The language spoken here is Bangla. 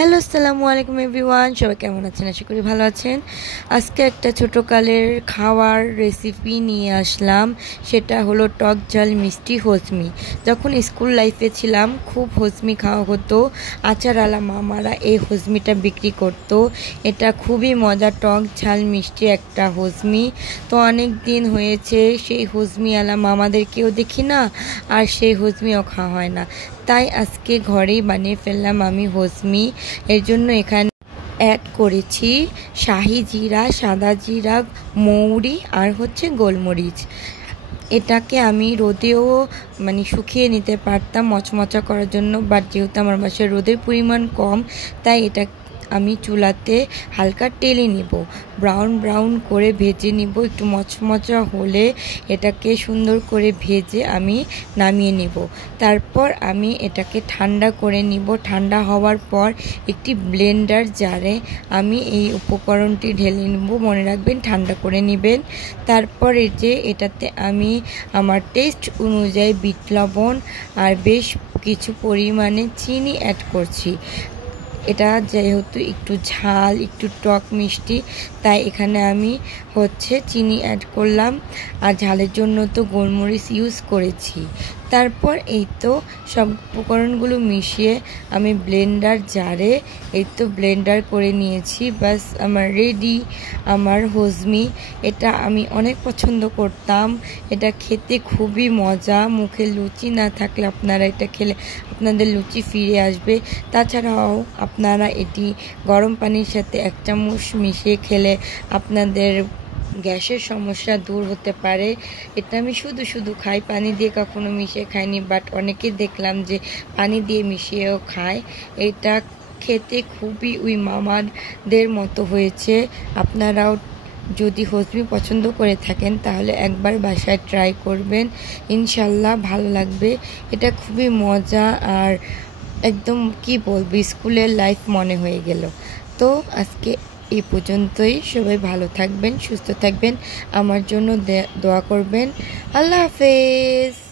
হ্যালো, আসসালামু আলাইকুম এভরিওয়ান। সবাই কেমন আছেন? আশা করি ভালো আছেন। আজকে একটা ছোটোকালের খাওয়ার রেসিপি নিয়ে আসলাম। সেটা হলো টক ঝাল মিষ্টি হজমি। যখন স্কুল লাইফে ছিলাম খুব হজমি খাওয়া হতো। আচারওয়ালা মামারা এই হজমিটা বিক্রি করতো। এটা খুবই মজা, টক ঝাল মিষ্টি একটা হজমি। তো অনেক দিন হয়েছে সেই হজমিওয়ালা মামাদেরকেও দেখি না, আর সেই হজমিও খাওয়া হয় না। তাই আজকে ঘরেই বানিয়ে ফেললাম আমি হজমি। এর জন্য এখানে অ্যাড করেছি শাহি জিরা, সাদা জিরা, মৌরি আর গোলমরিচ। এটাকে আমি রোদেও শুকিয়ে নিতে পারতাম মচমচা করার জন্য, বাট যেহেতু আমার বাসায় রোদের পরিমাণ কম, তাই এটা আমি চুলাতে হালকা টেলে নিব, ব্রাউন ব্রাউন করে ভেজে নিব। একটু মচমচা হলে এটাকে সুন্দর করে ভেজে আমি নামিয়ে নিব। তারপর আমি এটাকে ঠান্ডা করে নিব। ঠান্ডা হওয়ার পর একটি ব্লেন্ডার জারে আমি এই উপকরণটি ঢেলে নিব। মনে রাখবেন ঠান্ডা করে নেবেন। তারপর এটাতে আমি আমার টেস্ট অনুযায়ী বিট লবণ আর বেশ কিছু পরিমাণে চিনি অ্যাড করছি। এটা যেহেতু একটু ঝাল, একটু টক মিষ্টি, তাই এখানে আমি চিনি অ্যাড করলাম। আর ঝালের জন্য তো গোলমরিচ ইউজ করেছি। তারপর এই তো সব উপকরণগুলো মিশিয়ে আমি ব্লেন্ডার জারে ব্লেন্ডার করে নিয়েছি। বাস আমার রেডি আমার হজমি। এটা আমি অনেক পছন্দ করতাম। এটা খেতে খুবই মজা। মুখে লুচি না থাকলে আপনারা এটা খেলে আপনাদের লুচি ফিরে আসবে। তাছাড়াও আপনারা এটি গরম পানির সাথে 1 চামচ মিশিয়ে খেলে আপনাদের গ্যাসের সমস্যা দূর হতে পারে। এটা আমি শুধু খাই, পানি দিয়ে কখনো মিশিয়ে খাইনি, বাট অনেকে দেখলাম যে পানি দিয়ে মিশিয়েও খায়। এটা খেতে খুবই ওই মামাদের মতো হয়েছে। আপনারাও যদি হজমি পছন্দ করে থাকেন তাহলে একবার বাসায় ট্রাই করবেন, ইনশাল্লাহ ভালো লাগবে। এটা খুবই মজা আর একদম কি বলবো, স্কুলের লাইফ মনে হয়ে গেল। তো আজকে এই পর্যন্তই। সবাই ভালো থাকবেন, সুস্থ থাকবেন, আমার জন্য দোয়া করবেন। আল্লাহ হাফেজ।